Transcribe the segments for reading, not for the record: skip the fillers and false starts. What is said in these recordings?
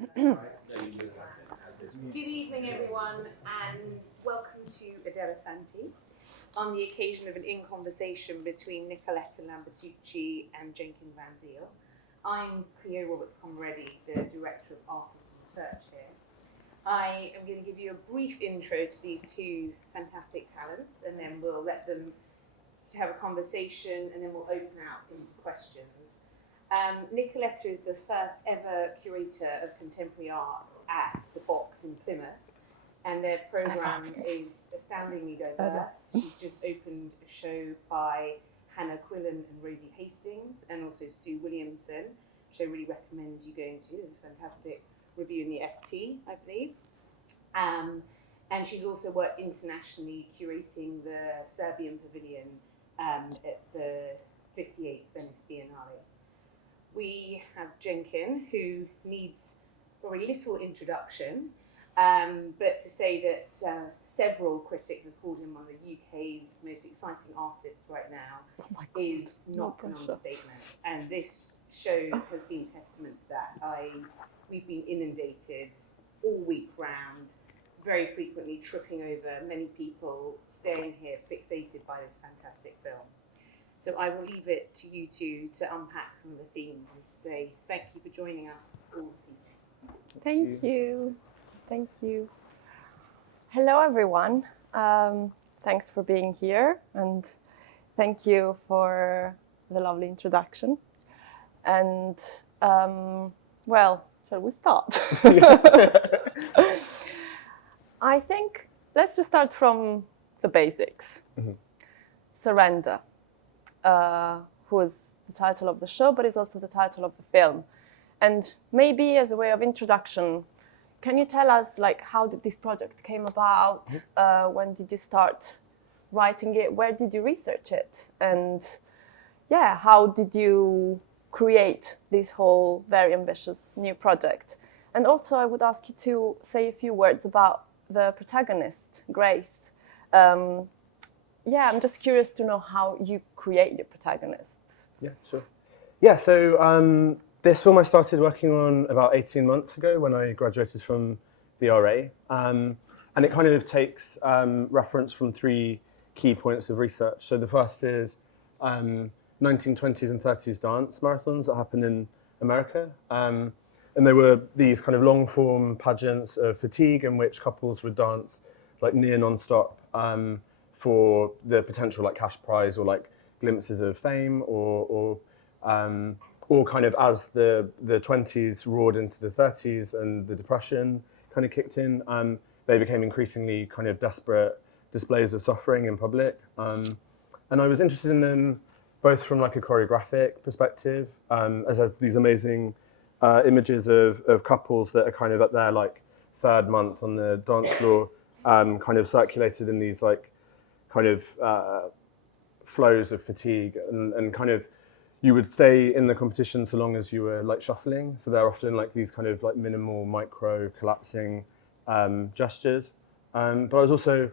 Good evening, everyone, and welcome to Adela Santi on the occasion of an in-conversation between Nicoletta Lambertucci and Jenkin van Zyl. I'm Cleo Roberts-Conredi, the Director of Artists and Research here. I am going to give you a brief intro to these two fantastic talents, and then we'll let them have a conversation, and then we'll open out into questions. Nicoletta is the first ever curator of contemporary art at the Box in Plymouth, and their programme is astoundingly diverse. She's just opened a show by Hannah Quillen and Rosie Hastings, and also Sue Williamson, which I really recommend you going to. There's a fantastic review in the FT, I believe. And she's also worked internationally curating the Serbian Pavilion at the 58th Venice Biennale. We have Jenkin, who needs very little introduction, but to say that several critics have called him one of the UK's most exciting artists right now is not an understatement. And this show has been testament to that. We've been inundated all week round, very frequently tripping over many people staying here fixated by this fantastic film. So I will leave it to you two to unpack some of the themes and say thank you for joining us all this evening. Thank you. Thank you. Hello, everyone. Thanks for being here, and thank you for the lovely introduction. And, well, shall we start? I think let's just start from the basics. Mm-hmm. Surrender. Who is the title of the show, but is also the title of the film. And maybe as a way of introduction, can you tell us, like, how did this project came about? When did you start writing it? Where did you research it? And yeah, how did you create this whole very ambitious new project? And also I would ask you to say a few words about the protagonist, Grace. Yeah, I'm just curious to know how you create your protagonists. Yeah, sure. Yeah, so this film I started working on about 18 months ago when I graduated from the RA. And it kind of takes reference from three key points of research. So the first is 1920s and 30s dance marathons that happened in America. And they were these kind of long-form pageants of fatigue in which couples would dance like near non-stop for the potential like cash prize or like glimpses of fame or kind of as the 20s roared into the 30s and the depression kind of kicked in, they became increasingly kind of desperate displays of suffering in public. And I was interested in them both from like a choreographic perspective, as these amazing images of couples that are kind of at their like third month on the dance floor, kind of circulated in these like kind of flows of fatigue and kind of you would stay in the competition so long as you were like shuffling. So they're often like these kind of like minimal micro collapsing gestures. But I was also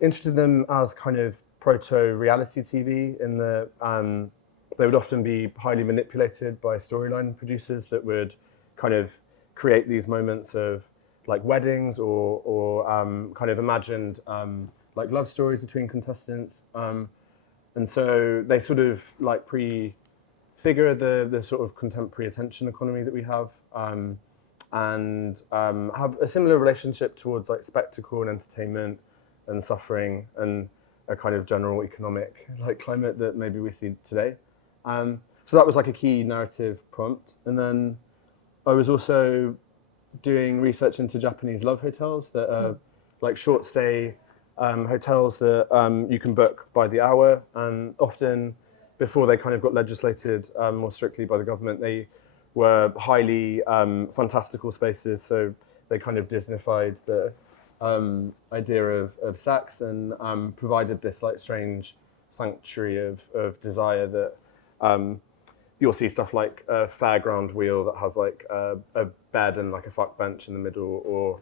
interested in them as kind of proto-reality TV in the they would often be highly manipulated by storyline producers that would kind of create these moments of like weddings or kind of imagined like love stories between contestants. And so they sort of like prefigure the sort of contemporary attention economy that we have, and have a similar relationship towards like spectacle and entertainment and suffering and a kind of general economic like climate that maybe we see today. So that was like a key narrative prompt. And then I was also doing research into Japanese love hotels that are like short stay hotels that you can book by the hour, and often before they kind of got legislated more strictly by the government, they were highly fantastical spaces. So they kind of Disneyfied the idea of sex and provided this like strange sanctuary of desire that you'll see stuff like a fairground wheel that has like a bed and like a fuck bench in the middle, or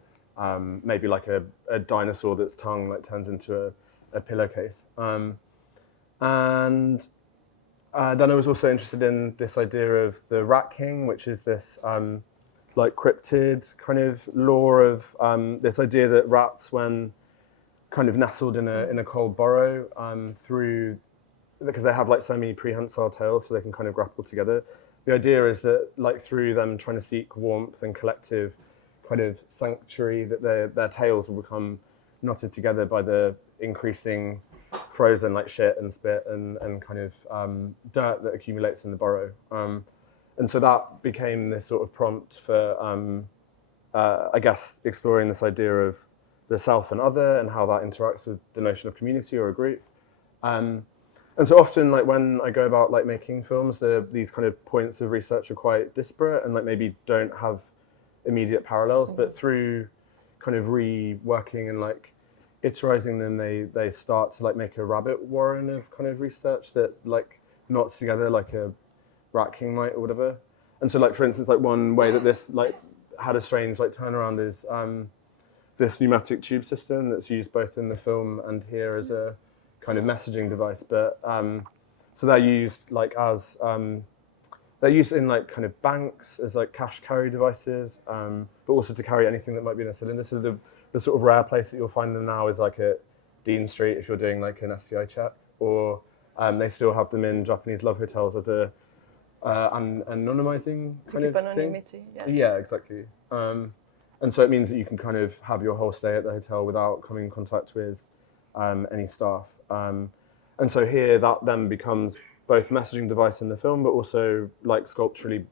maybe like a dinosaur that's tongue like turns into a pillowcase. And then I was also interested in this idea of the Rat King, which is this like cryptid kind of lore of this idea that rats, when kind of nestled in a cold burrow, through, because they have like semi-prehensile tails, so they can kind of grapple together. The idea is that like through them trying to seek warmth and collective kind of sanctuary, that their tails will become knotted together by the increasing frozen like shit and spit and kind of dirt that accumulates in the burrow. And so that became this sort of prompt for, I guess, exploring this idea of the self and other and how that interacts with the notion of community or a group. And so often, like when I go about like making films, these kind of points of research are quite disparate and like maybe don't have immediate parallels, but through kind of reworking and like iterating them, they start to like make a rabbit warren of kind of research that like knots together like a rat king might or whatever. And so like, for instance, like one way that this like had a strange like turnaround is this pneumatic tube system that's used both in the film and here as a kind of messaging device. But so they're used like as they're used in like kind of banks as like cash carry devices, but also to carry anything that might be in a cylinder. So the sort of rare place that you'll find them now is like at Dean Street if you're doing like an SCI check, or they still have them in Japanese love hotels as a anonymizing kind of anonymity, thing. Yeah, exactly. And so it means that you can kind of have your whole stay at the hotel without coming in contact with any staff. And so here that then becomes both a messaging device in the film, but also like sculpturally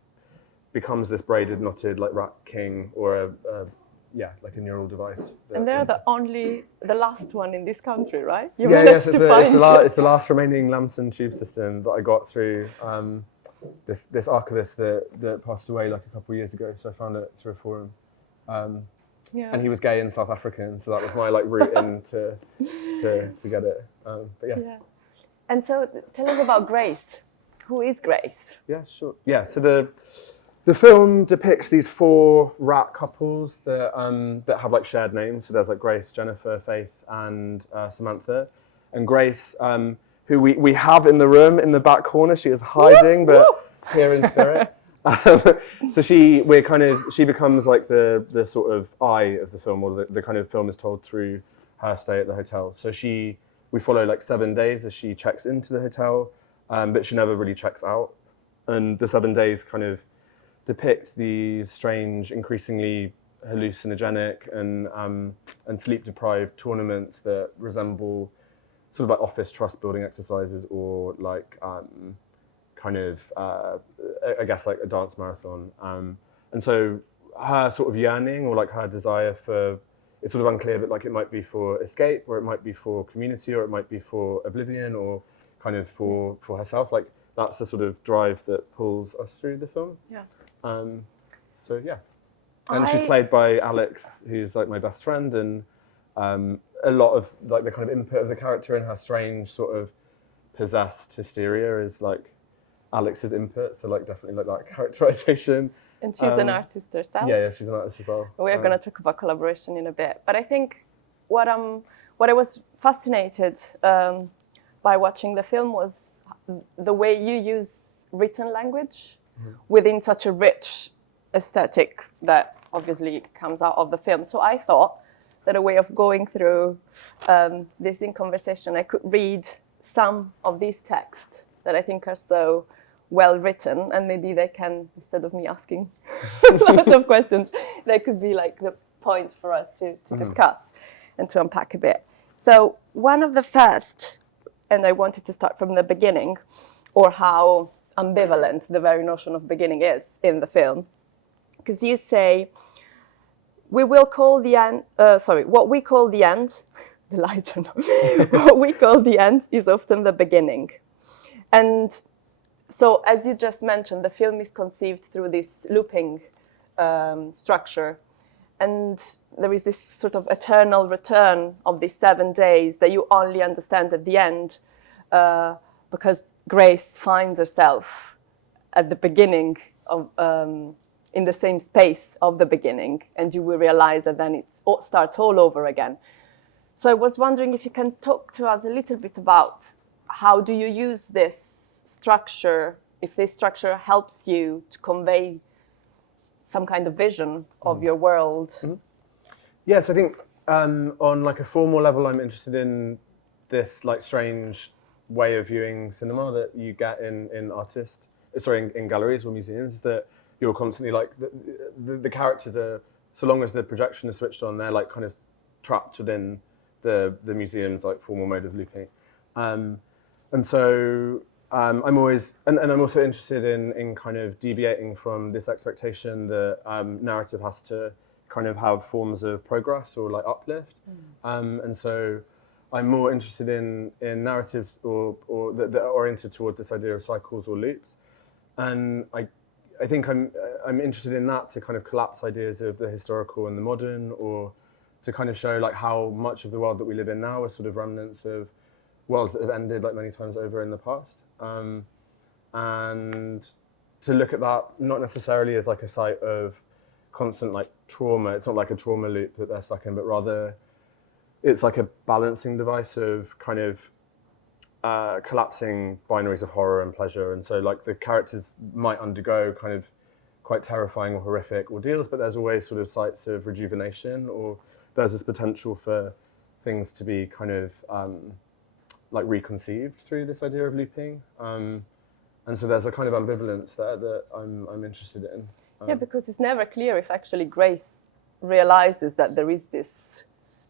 becomes this braided, knotted like rat king or like a neural device. And they're the last one in this country, right? Yes, it's the last remaining Lamson tube system that I got through this archivist that passed away like a couple of years ago. So I found it through a forum. And he was gay and South African, so that was my like route in to get it. But yeah. And so tell us about Grace. Who is Grace? Yeah, sure. Yeah, so the film depicts these 4 rat couples that have like shared names. So there's like Grace, Jennifer, Faith, and Samantha. And Grace, who we have in the room in the back corner, she is hiding, but here in spirit. So she becomes like the sort of eye of the film, or the kind of film is told through her stay at the hotel. So we follow like 7 days as she checks into the hotel, but she never really checks out. And the 7 days kind of depict these strange, increasingly hallucinogenic and sleep-deprived tournaments that resemble sort of like office trust building exercises or like I guess like a dance marathon. And so her sort of yearning or like her desire for, it's sort of unclear, but like it might be for escape, or it might be for community, or it might be for oblivion, or kind of for herself. Like that's the sort of drive that pulls us through the film. Yeah. So yeah. And she's played by Alex, who's like my best friend, and a lot of like the kind of input of the character and her strange sort of possessed hysteria is like Alex's input. So like definitely like that characterization. And she's an artist herself. Yeah, she's an artist as well. We're going to talk about collaboration in a bit. But I think what I was fascinated by watching the film was the way you use written language within such a rich aesthetic that obviously comes out of the film. So I thought that a way of going through this in conversation, I could read some of these texts that I think are so well written, and maybe they can, instead of me asking lots of questions, they could be like the point for us to discuss and to unpack a bit. So one of the first, and I wanted to start from the beginning, or how ambivalent the very notion of beginning is in the film, because you say, we will call the end, what we call the end, the lights are not, what we call the end is often the beginning. And so, as you just mentioned, the film is conceived through this looping structure. And there is this sort of eternal return of these 7 days that you only understand at the end, because Grace finds herself at the beginning of, in the same space of the beginning, and you will realize that then it starts all over again. So I was wondering if you can talk to us a little bit about how do you use this structure, if this structure helps you to convey some kind of vision of your world. Mm-hmm. Yes, I think on like a formal level, I'm interested in this like strange way of viewing cinema that you get in in galleries or museums, that you're constantly like the characters are, so long as the projection is switched on, they're like kind of trapped within the museum's like formal mode of looping. And so I'm always, and I'm also interested in kind of deviating from this expectation that narrative has to kind of have forms of progress or like uplift. And so I'm more interested in narratives or that are oriented towards this idea of cycles or loops. And I think I'm interested in that to kind of collapse ideas of the historical and the modern, or to kind of show like how much of the world that we live in now is sort of remnants of worlds that have ended like many times over in the past. And to look at that not necessarily as like a site of constant like trauma. It's not like a trauma loop that they're stuck in, but rather it's like a balancing device of kind of collapsing binaries of horror and pleasure. And so like the characters might undergo kind of quite terrifying or horrific ordeals, but there's always sort of sites of rejuvenation, or there's this potential for things to be kind of like reconceived through this idea of looping. And so there's a kind of ambivalence there that I'm interested in. Yeah, because it's never clear if actually Grace realizes that there is this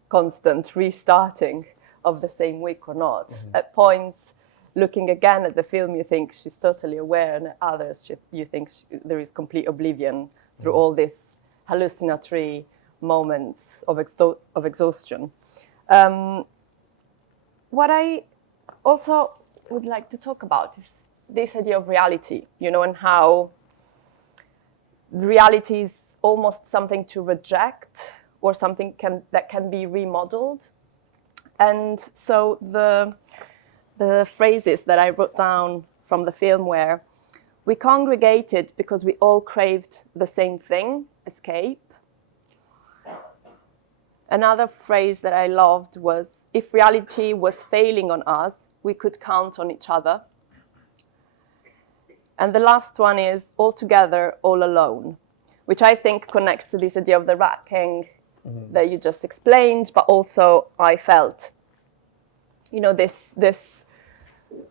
constant restarting of the same week or not. At points, looking again at the film, you think she's totally aware, and at others, you think there is complete oblivion through all these hallucinatory moments of exhaustion. What I also would like to talk about is this idea of reality, and how reality is almost something to reject, or something that can be remodeled. And so the phrases that I wrote down from the film were, we congregated because we all craved the same thing, escape. Another phrase that I loved was, if reality was failing on us, we could count on each other. And the last one is, all together, all alone, which I think connects to this idea of the racking that you just explained, but also I felt, this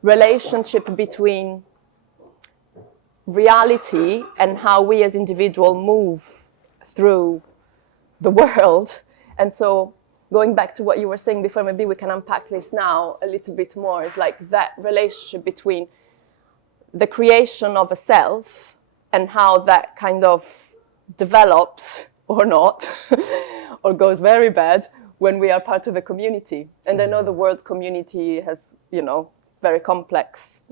relationship between reality and how we as individuals move through the world. And so going back to what you were saying before, maybe we can unpack this now a little bit more. It's like that relationship between the creation of a self and how that kind of develops or not, or goes very bad when we are part of a community. And I know the word community has, it's very complex,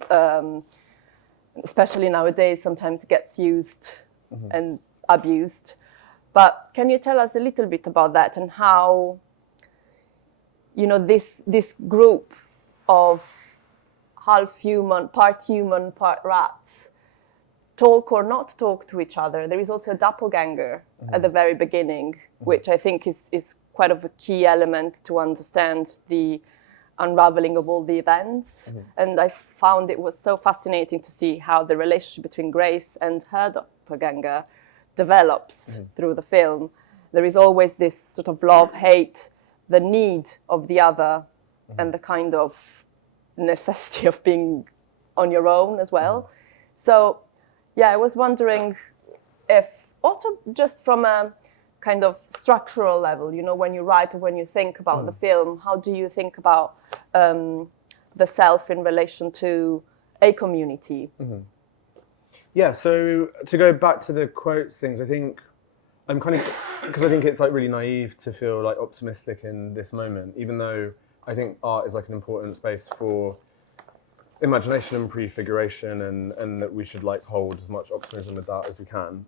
especially nowadays, sometimes gets used and abused. But can you tell us a little bit about that, and how, this group of half human, part rats, talk or not talk to each other? There is also a doppelganger at the very beginning, which I think is quite of a key element to understand the unraveling of all the events. And I found it was so fascinating to see how the relationship between Grace and her doppelganger develops through the film. There is always this sort of love-hate, the need of the other, and the kind of necessity of being on your own as well. So, yeah, I was wondering if, also just from a kind of structural level, when you write or when you think about the film, how do you think about the self in relation to a community? Yeah, so to go back to the quotes things, I think I'm kind of, because I think it's like really naive to feel like optimistic in this moment, even though I think art is like an important space for imagination and prefiguration, and that we should like hold as much optimism with that as we can.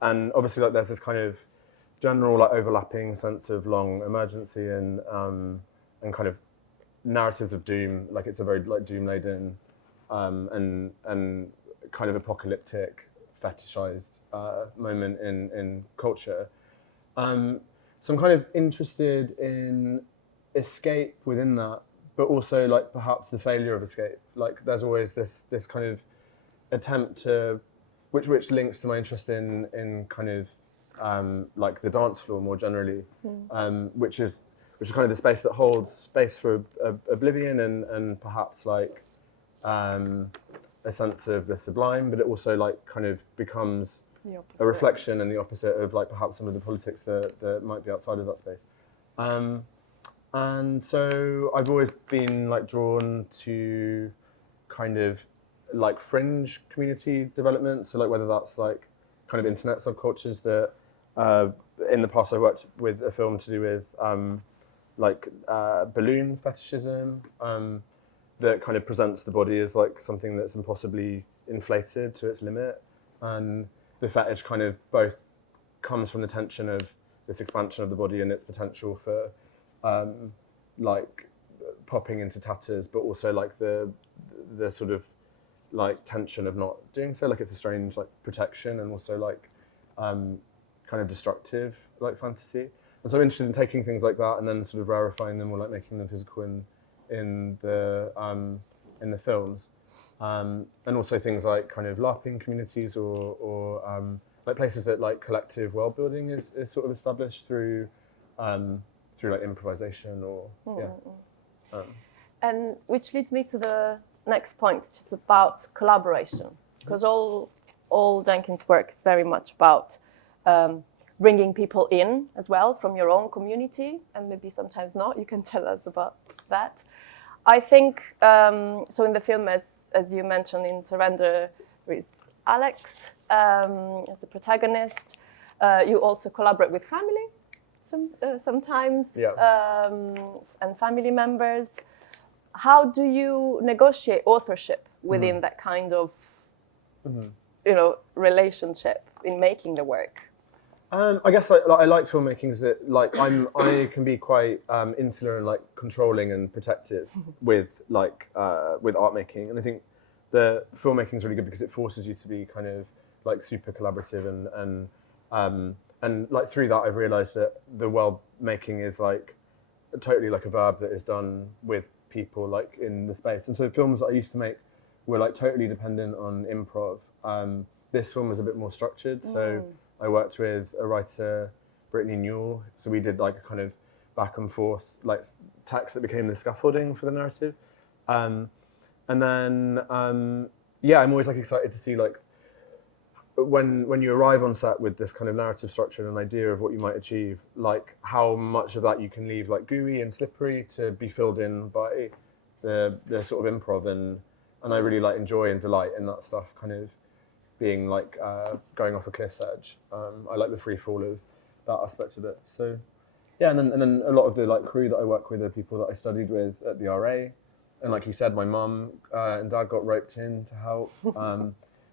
And obviously like there's this kind of general like overlapping sense of long emergency and kind of narratives of doom, like it's a very like doom laden and kind of apocalyptic fetishized moment in culture. So I'm kind of interested in escape within that, but also like perhaps the failure of escape. Like there's always this kind of attempt to which links to my interest in kind of like the dance floor more generally, which is kind of the space that holds space for oblivion and perhaps like a sense of the sublime, but it also like kind of becomes a reflection and the opposite of like perhaps some of the politics that might be outside of that space. And so I've always been like drawn to kind of like fringe community development. So like whether that's like kind of internet subcultures that in the past I worked with a film to do with balloon fetishism that kind of presents the body as like something that's impossibly inflated to its limit, and the fetish kind of both comes from the tension of this expansion of the body and its potential for like popping into tatters, but also like the sort of like tension of not doing so. Like it's a strange like protection and also like kind of destructive like fantasy. And so I'm interested in taking things like that and then sort of rarefying them or like making them physical in the films, and also things like kind of LARPing communities or like places that like collective world building is sort of established through like improvisation or and which leads me to the next point, which is about collaboration, because all Jenkin's work is very much about bringing people in as well from your own community, and maybe sometimes not. You can tell us about that. I think so. In the film, as you mentioned in Surrender, with Alex as the protagonist, you also collaborate with family sometimes, and family members. How do you negotiate authorship within that kind of relationship in making the work? I guess I like filmmaking is that like I can be quite insular and like controlling and protective with art making, and I think the filmmaking is really good because it forces you to be kind of like super collaborative and like through that I've realised that the world making is like totally like a verb that is done with people like in the space. And so films that I used to make were like totally dependent on improv. This film was a bit more structured, so I worked with a writer, Brittany Newell, so we did like a kind of back and forth like text that became the scaffolding for the narrative. And then I'm always like excited to see like when you arrive on set with this kind of narrative structure and an idea of what you might achieve, like how much of that you can leave like gooey and slippery to be filled in by the sort of improv, and I really like enjoy and delight in that stuff kind of being like going off a cliff's edge. I like the free fall of that aspect of it. So yeah, and then a lot of the like crew that I work with are people that I studied with at the RA, and like you said, my mum and dad got roped in to help.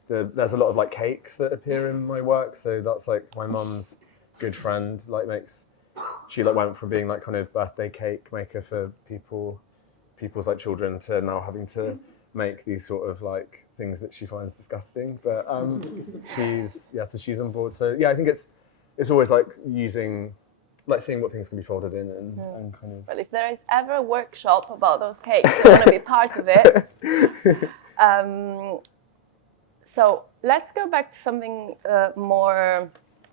There's a lot of like cakes that appear in my work, so that's like my mum's good friend like she like went from being like kind of birthday cake maker for people's like children to now having to make these sort of like things that she finds disgusting, but she's on board. So yeah, I think it's always like using like seeing what things can be folded in and kind of. Well, if there is ever a workshop about those cakes, I want to be part of it. So let's go back to something more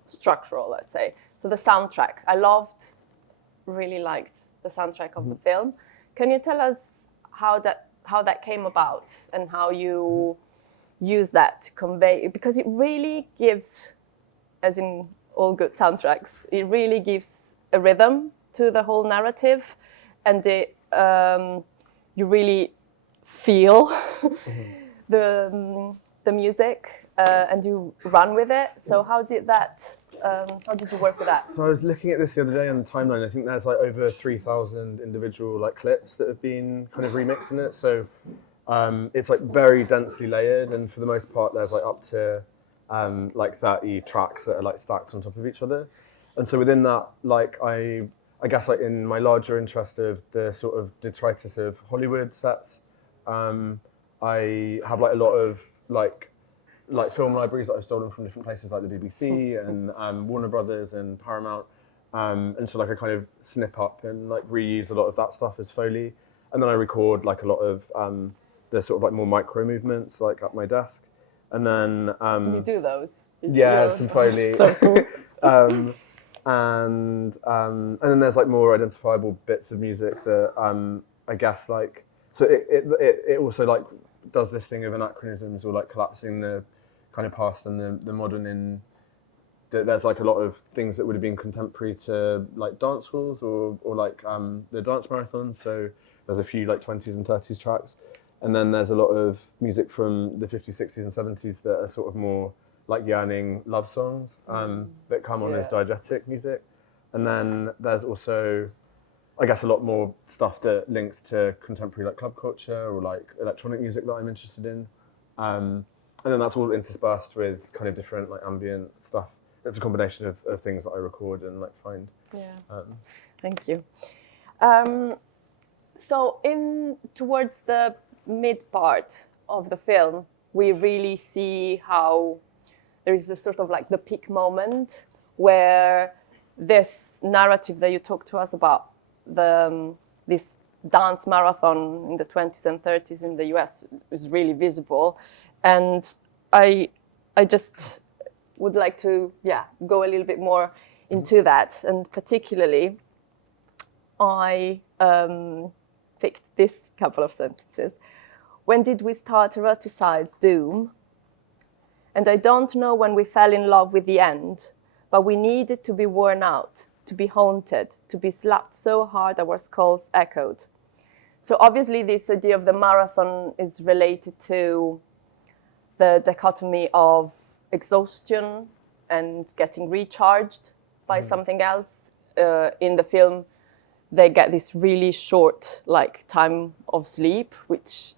structural, let's say. So the soundtrack. I really liked the soundtrack of the film. Can you tell us how that came about and how you use that to convey? Because it really gives, as in all good soundtracks, it really gives a rhythm to the whole narrative, and you really feel the music and you run with it. So how did you work with that? So I was looking at this the other day on the timeline. I think there's like over 3,000 individual like clips that have been kind of remixed in it. So it's like very densely layered, and for the most part there's like up to like 30 tracks that are like stacked on top of each other. And so within that, like I guess like in my larger interest of the sort of detritus of Hollywood sets, I have like a lot of like film libraries that I've stolen from different places like the BBC and Warner Brothers and Paramount, and so like I kind of snip up and like reuse a lot of that stuff as Foley, and then I record like a lot of the sort of like more micro movements like at my desk, And then you do those. yeah, some Foley. So cool. And then there's like more identifiable bits of music that I guess like, so it also like does this thing of anachronisms, or like collapsing the kind of past and the modern in. There's like a lot of things that would have been contemporary to like dance halls or like the dance marathons. So there's a few like 20s and 30s tracks, and then there's a lot of music from the 50s, 60s, and 70s that are sort of more like yearning love songs that come on as diegetic music. And then there's also, I guess, a lot more stuff that links to contemporary like club culture or like electronic music that I'm interested in. And then that's all interspersed with kind of different like ambient stuff. It's a combination of things that I record and like find. Yeah. Thank you. So towards the mid part of the film, we really see how there is this sort of like the peak moment where this narrative that you talked to us about, this dance marathon in the 20s and 30s in the US is really visible. And I just would like to go a little bit more into that. And particularly, I picked this couple of sentences. When did we start to romanticize doom? And I don't know when we fell in love with the end, but we needed to be worn out, to be haunted, to be slapped so hard our skulls echoed. So obviously this idea of the marathon is related to the dichotomy of exhaustion and getting recharged by something else. In the film, they get this really short like time of sleep, which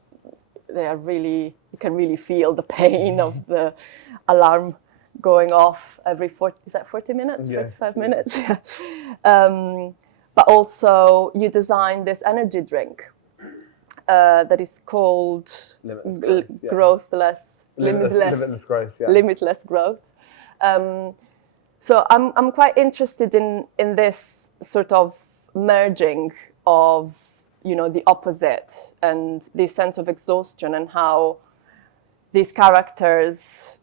they are really, you can really feel the pain of the alarm going off every 40 minutes, 45 minutes? Yeah. But also you designed this energy drink that is called Limitless Growth. So I'm quite interested in this sort of merging of, you know, the opposite and this sense of exhaustion, and how these characters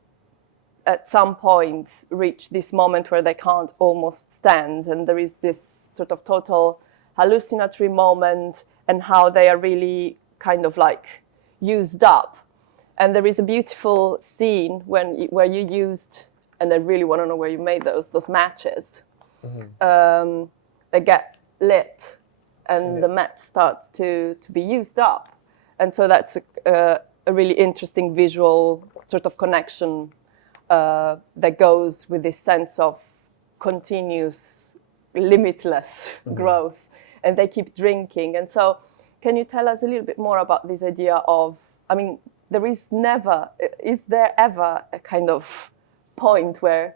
at some point reach this moment where they can't almost stand, and there is this sort of total hallucinatory moment, and how they are really kind of like used up. And there is a beautiful scene where you used, and I really want to know where you made those matches. They get lit, and the match starts to be used up. And so that's a really interesting visual sort of connection that goes with this sense of continuous, limitless growth. And they keep drinking. And so can you tell us a little bit more about this idea of, I mean, is there ever a kind of point where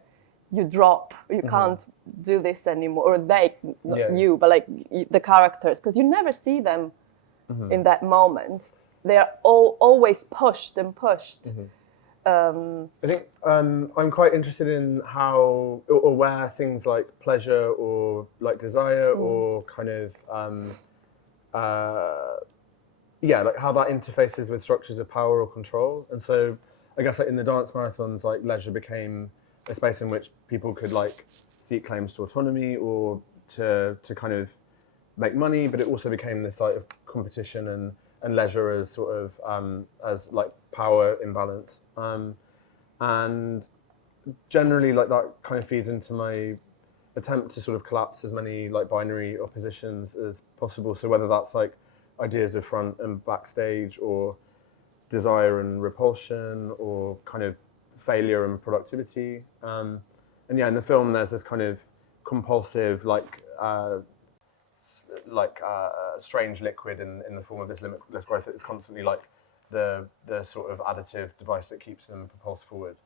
you drop, you can't do this anymore, or they, not you, but like the characters, because you never see them in that moment. They are always pushed and pushed. I think I'm quite interested in how, or where things like pleasure or like desire or kind of, like how that interfaces with structures of power or control. And so I guess like in the dance marathons, like leisure became a space in which people could like seek claims to autonomy or to kind of make money, but it also became this site of competition and leisure as sort of as like power imbalance. And generally like that kind of feeds into my attempt to sort of collapse as many like binary oppositions as possible. So whether that's like ideas of front and backstage, or desire and repulsion, or kind of failure and productivity. And yeah, in the film there's this kind of compulsive strange liquid in the form of this limitless growth that is constantly like the sort of additive device that keeps them propulsed forward.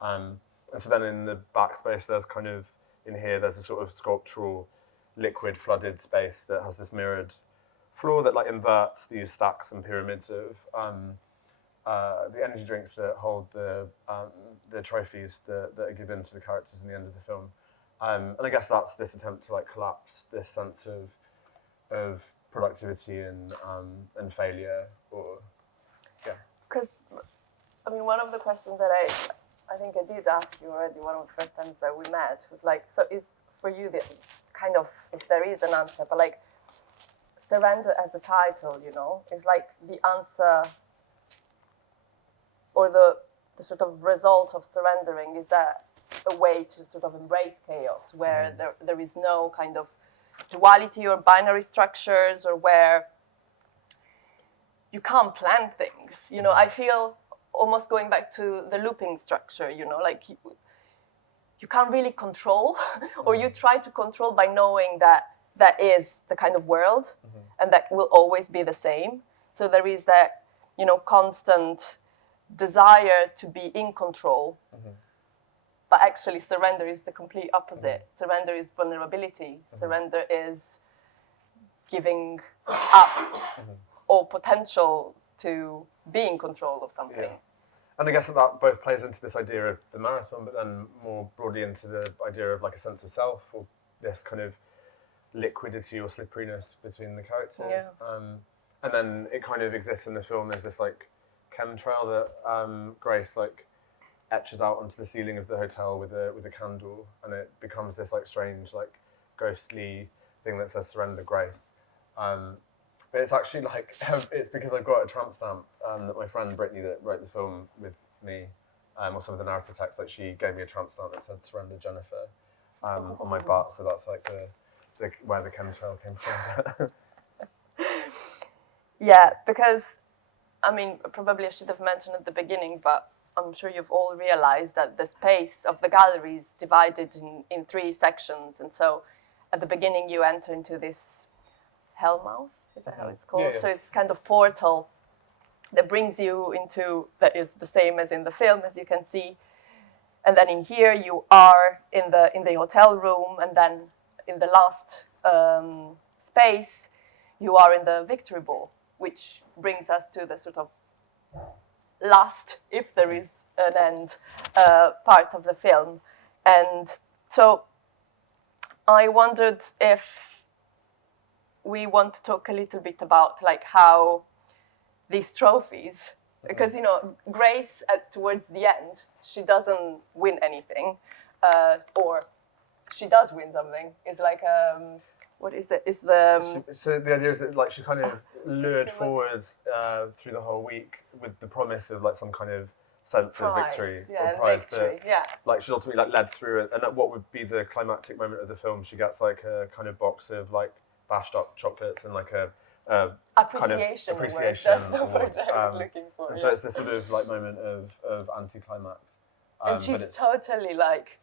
And so then in the backspace there's kind of, in here there's a sort of sculptural liquid flooded space that has this mirrored floor that like inverts these stacks and pyramids of the energy drinks that hold the trophies that are given to the characters in the end of the film. And I guess that's this attempt to like collapse this sense of productivity and failure, or Because I mean, one of the questions that I think I did ask you already one of the first times that we met was like, so is for you the kind of, if there is an answer, but like surrender as a title, you know, is like the answer or the sort of result of surrendering, is that a way to sort of embrace chaos where there is no kind of duality or binary structures, or where you can't plan things, you know? I feel almost going back to the looping structure, you know, like you can't really control, or you try to control by knowing that that is the kind of world, and that will always be the same. So there is that, you know, constant desire to be in control, but actually surrender is the complete opposite. Surrender is vulnerability. Surrender is giving up all potential to be in control of something. Yeah. And I guess that both plays into this idea of the marathon, but then more broadly into the idea of like a sense of self, or this kind of liquidity or slipperiness between the characters. Yeah. And then it kind of exists in the film as this like chemtrail that Grace like etches out onto the ceiling of the hotel with a candle, and it becomes this like strange like ghostly thing that says "Surrender, Grace." But it's actually like it's because I've got a tramp stamp that my friend Brittany that wrote the film with me, or some of the narrative text, like she gave me a tramp stamp that said "Surrender, Jennifer" on my butt. So that's like the where the chemtrail came from. Yeah, because I mean, probably I should have mentioned at the beginning, but I'm sure you've all realized that the space of the gallery is divided in 3 sections. And so at the beginning you enter into this hellmouth, is that how it's called? Yeah. So it's kind of portal that brings you into, that is the same as in the film, as you can see. And then in here you are in the hotel room, and then in the last space you are in the Victory Ball, which brings us to the sort of last, if there is an end, part of the film. And so I wondered if we want to talk a little bit about like how these trophies, because, you know, Grace towards the end, she doesn't win anything, or she does win something. It's like, what is it? It's the... So the idea is that like she's kind of lured forwards through the whole week with the promise of like some kind of sense of victory, yeah, or prize. victory, yeah. Like she's ultimately like led through it, and at what would be the climactic moment of the film, she gets like a kind of box of like bashed up chocolates and like a appreciation. Kind of appreciation. That's the word I was looking for. And so it's this sort of like moment of anti-climax. And she's totally like,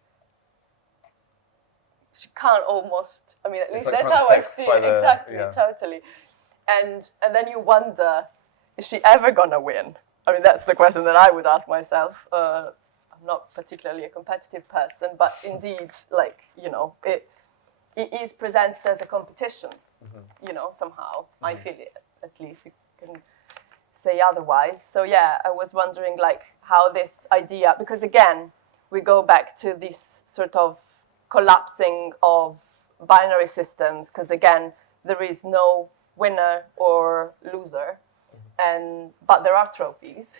she can't almost, I mean, at least like that's how I see it, exactly, yeah. totally. And then you wonder, is she ever gonna win? I mean, that's the question that I would ask myself. I'm not particularly a competitive person, but indeed, like, you know, it is presented as a competition, you know, somehow. I feel it, at least you can say otherwise. So yeah, I was wondering like how this idea, because again, we go back to this sort of collapsing of binary systems, because again, there is no winner or loser, but there are trophies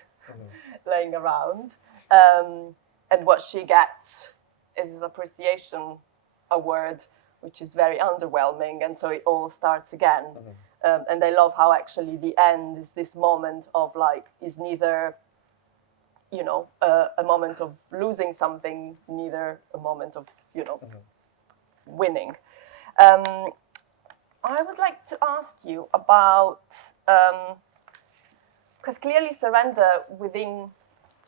laying around, and what she gets is an appreciation award, which is very underwhelming, and so it all starts again. And I love how actually the end is this moment of like, is neither, you know, a moment of losing something, neither a moment of, you know, winning. I would like to ask you about, because clearly surrender within,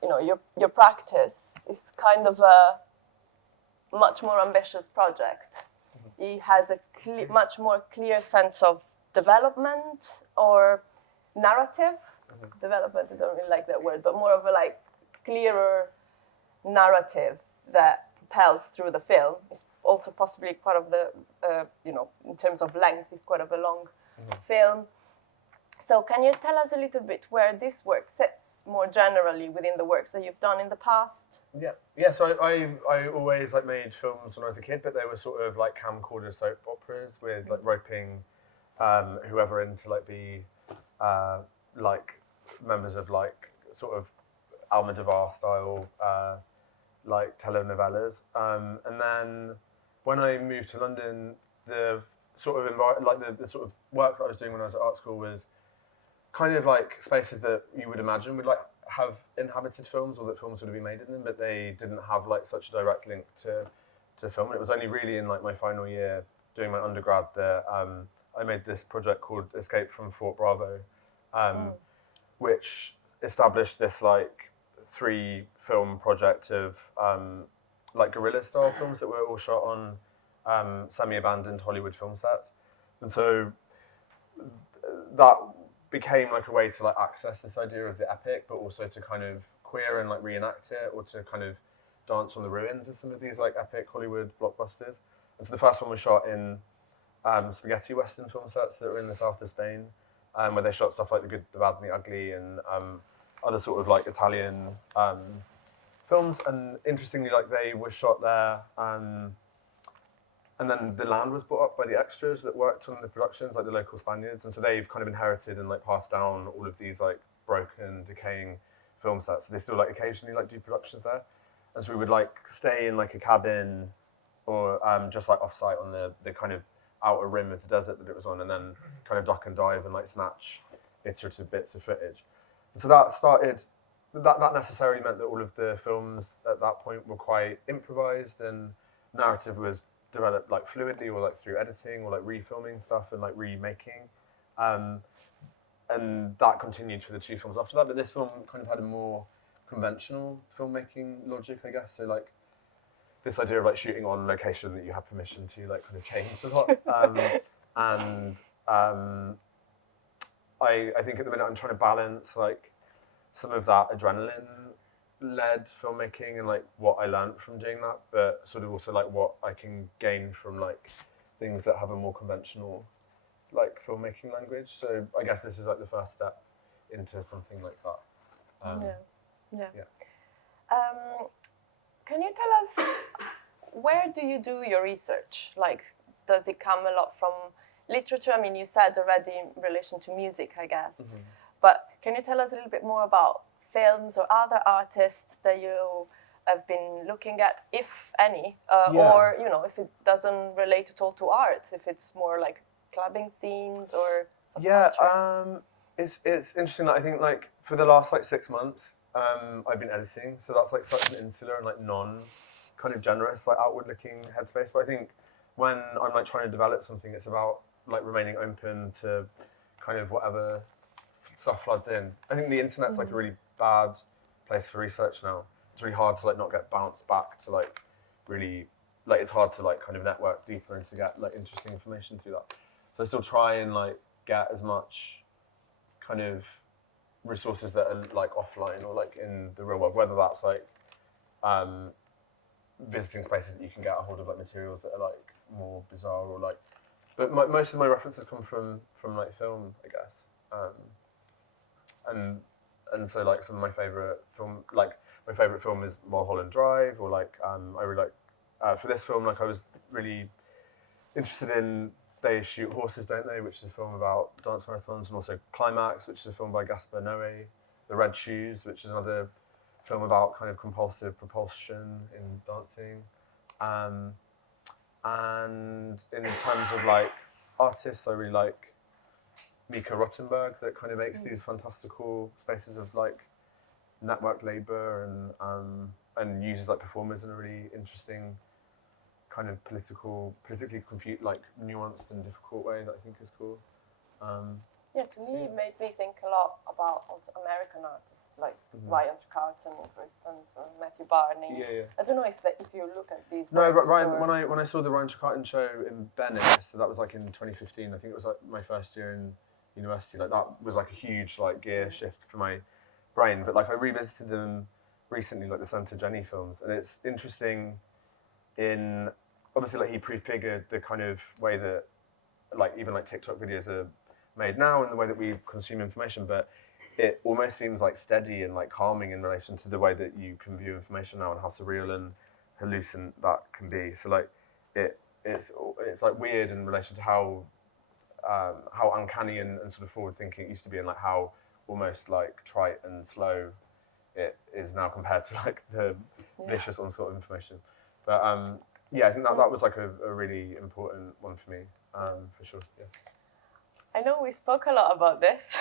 you know, your practice is kind of a much more ambitious project. It has a much more clear sense of development or narrative. Development, I don't really like that word, but more of a like clearer narrative that propels through the film. It's also possibly quite of the, you know, in terms of length, it's quite of a long film. So can you tell us a little bit where this work sits more generally within the works that you've done in the past? Yeah. So I always like made films when I was a kid, but they were sort of like camcorder soap operas with like roping whoever in to like be like members of like sort of Almodovar style like telenovelas. And then when I moved to London, the sort of the sort of work that I was doing when I was at art school was kind of like spaces that you would imagine would like have inhabited films, or that films would have been made in them, but they didn't have like such a direct link to film. And it was only really in like my final year doing my undergrad that I made this project called Escape from Fort Bravo, which established this like 3 film project of like guerrilla style films that were all shot on semi-abandoned Hollywood film sets. And so that became like a way to like access this idea of the epic, but also to kind of queer and like reenact it, or to kind of dance on the ruins of some of these like epic Hollywood blockbusters. And so the first one was shot in spaghetti western film sets that were in the south of Spain, where they shot stuff like The Good, the Bad and the Ugly, and other sort of like Italian films. And interestingly, like they were shot there, and then the land was bought up by the extras that worked on the productions, like the local Spaniards. And so they've kind of inherited and like passed down all of these like broken, decaying film sets. So they still like occasionally like do productions there. And so we would like stay in like a cabin, or just like offsite on the kind of outer rim of the desert that it was on, and then kind of duck and dive and like snatch iterative bits of footage. And so that necessarily meant that all of the films at that point were quite improvised, and narrative was developed like fluidly, or like through editing, or like refilming stuff and like remaking. And that continued for the 2 films after that. But this film kind of had a more conventional filmmaking logic, I guess. So like this idea of like shooting on location that you have permission to like kind of change a lot. I think at the minute I'm trying to balance like some of that adrenaline-led filmmaking and like what I learned from doing that, but sort of also like what I can gain from like things that have a more conventional like filmmaking language. So I guess this is like the first step into something like that. Yeah. Can you tell us, where do you do your research? Like, does it come a lot from literature? I mean, you said already in relation to music, I guess. Mm-hmm. But can you tell us a little bit more about films or other artists that you have been looking at, if any, or, you know, if it doesn't relate at all to art, if it's more like clubbing scenes or something? It's interesting that I think like for the last like 6 months, I've been editing, so that's like such an insular and like non kind of generous like outward looking headspace. But I think when I'm like trying to develop something, it's about like remaining open to kind of whatever stuff floods in. I think the internet's like a really bad place for research now. It's really hard to like not get bounced back to like really like, it's hard to like kind of network deeper and to get like interesting information through that. So I still try and like get as much kind of resources that are like offline or like in the real world, whether that's like visiting spaces that you can get a hold of like materials that are like more bizarre, or like, but most of my references come from like film, I guess. And so like some of my favorite film is Mulholland Drive, or like I really like for this film, like I was really interested in They Shoot Horses, Don't They?, which is a film about dance marathons, and also Climax, which is a film by Gaspar Noé, The Red Shoes, which is another film about kind of compulsive propulsion in dancing. And in terms of like artists, I really like Mika Rottenberg, that kind of makes these fantastical spaces of like network labor and uses like performers in a really interesting kind of politically confused, like nuanced and difficult way that I think is cool. Yeah, to me, it made me think a lot about also American artists like Ryan Carton, for instance, or Matthew Barney. Yeah. I don't know if you look at these. No, works, Ryan. When I saw the Ryan Carton show in Venice, so that was like in 2015. I think it was like my first year in university. Like that was like a huge like gear shift for my brain. But like I revisited them recently, like the Santa Jenny films, and it's interesting. In obviously, like he prefigured the kind of way that like even like TikTok videos are made now, and the way that we consume information, but it almost seems like steady and like calming in relation to the way that you can view information now, and how surreal and hallucinant that can be. So like it's like weird in relation to how uncanny and sort of forward thinking it used to be, and like how almost like trite and slow it is now compared to like the vicious onslaught of information. But yeah, I think that was like a really important one for me, for sure. Yeah. I know we spoke a lot about this,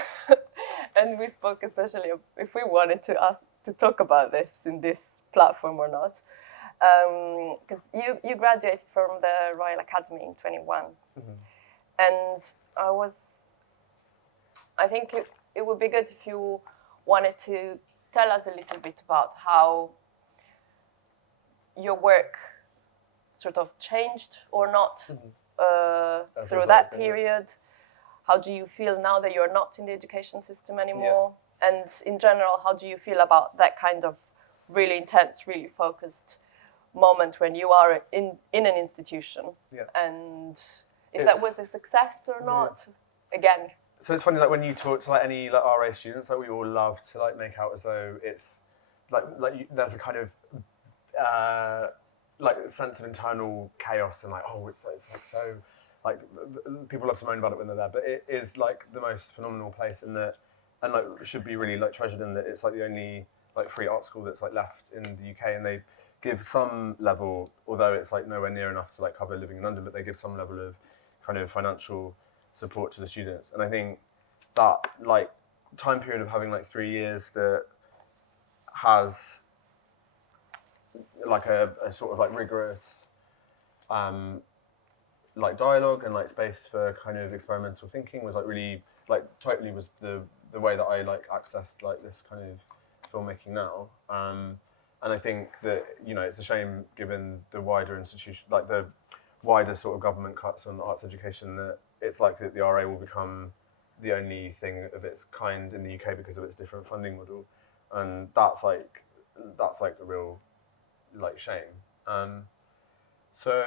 and we spoke especially if we wanted to talk about this in this platform or not, because you graduated from the Royal Academy in 21, and I think it would be good if you wanted to tell us a little bit about how your work sort of changed or not through that period. How do you feel now that you're not in the education system anymore? Yeah. And in general, how do you feel about that kind of really intense, really focused moment when you are in an institution? Yeah. And if that was a success or not, again. So it's funny, like when you talk to like any like RA students, like we all love to like make out as though it's there's a kind of like sense of internal chaos and like, oh, it's like so, like people love to moan about it when they're there, but it is like the most phenomenal place in that, and like should be really like treasured in that it's like the only like free art school that's like left in the UK, and they give some level, although it's like nowhere near enough to like cover living in London, but they give some level of kind of financial support to the students. And I think that like time period of having like 3 years that has like a sort of like rigorous like dialogue and like space for kind of experimental thinking was like really like totally was the way that I like accessed like this kind of filmmaking now. And I think that, you know, it's a shame given the wider institution, like the wider sort of government cuts on arts education, that it's likely that the RA will become the only thing of its kind in the UK because of its different funding model. And that's like a real like shame. So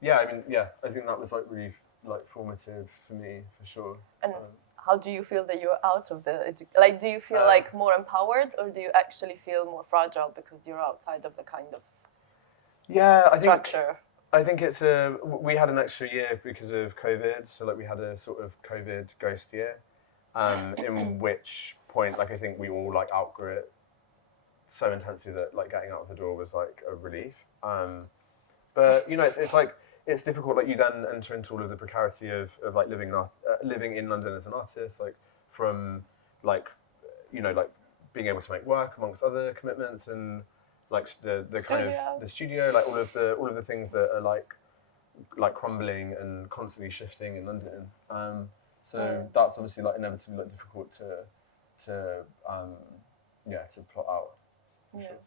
yeah, I mean, yeah, I think that was like really like formative for me, for sure. And how do you feel that you're out of the like? Do you feel like more empowered, or do you actually feel more fragile because you're outside of the kind of structure? I think it's we had an extra year because of COVID, so like we had a sort of COVID ghost year, in which point like I think we all like outgrew it so intensely that like getting out of the door was like a relief. But you know, it's like it's difficult. Like you then enter into all of the precarity of like living in London as an artist, like from like, you know, like being able to make work amongst other commitments and like the kind of the studio, like all of the things that are like crumbling and constantly shifting in London. So that's obviously like inevitably like difficult to plot out. Yeah. Sure.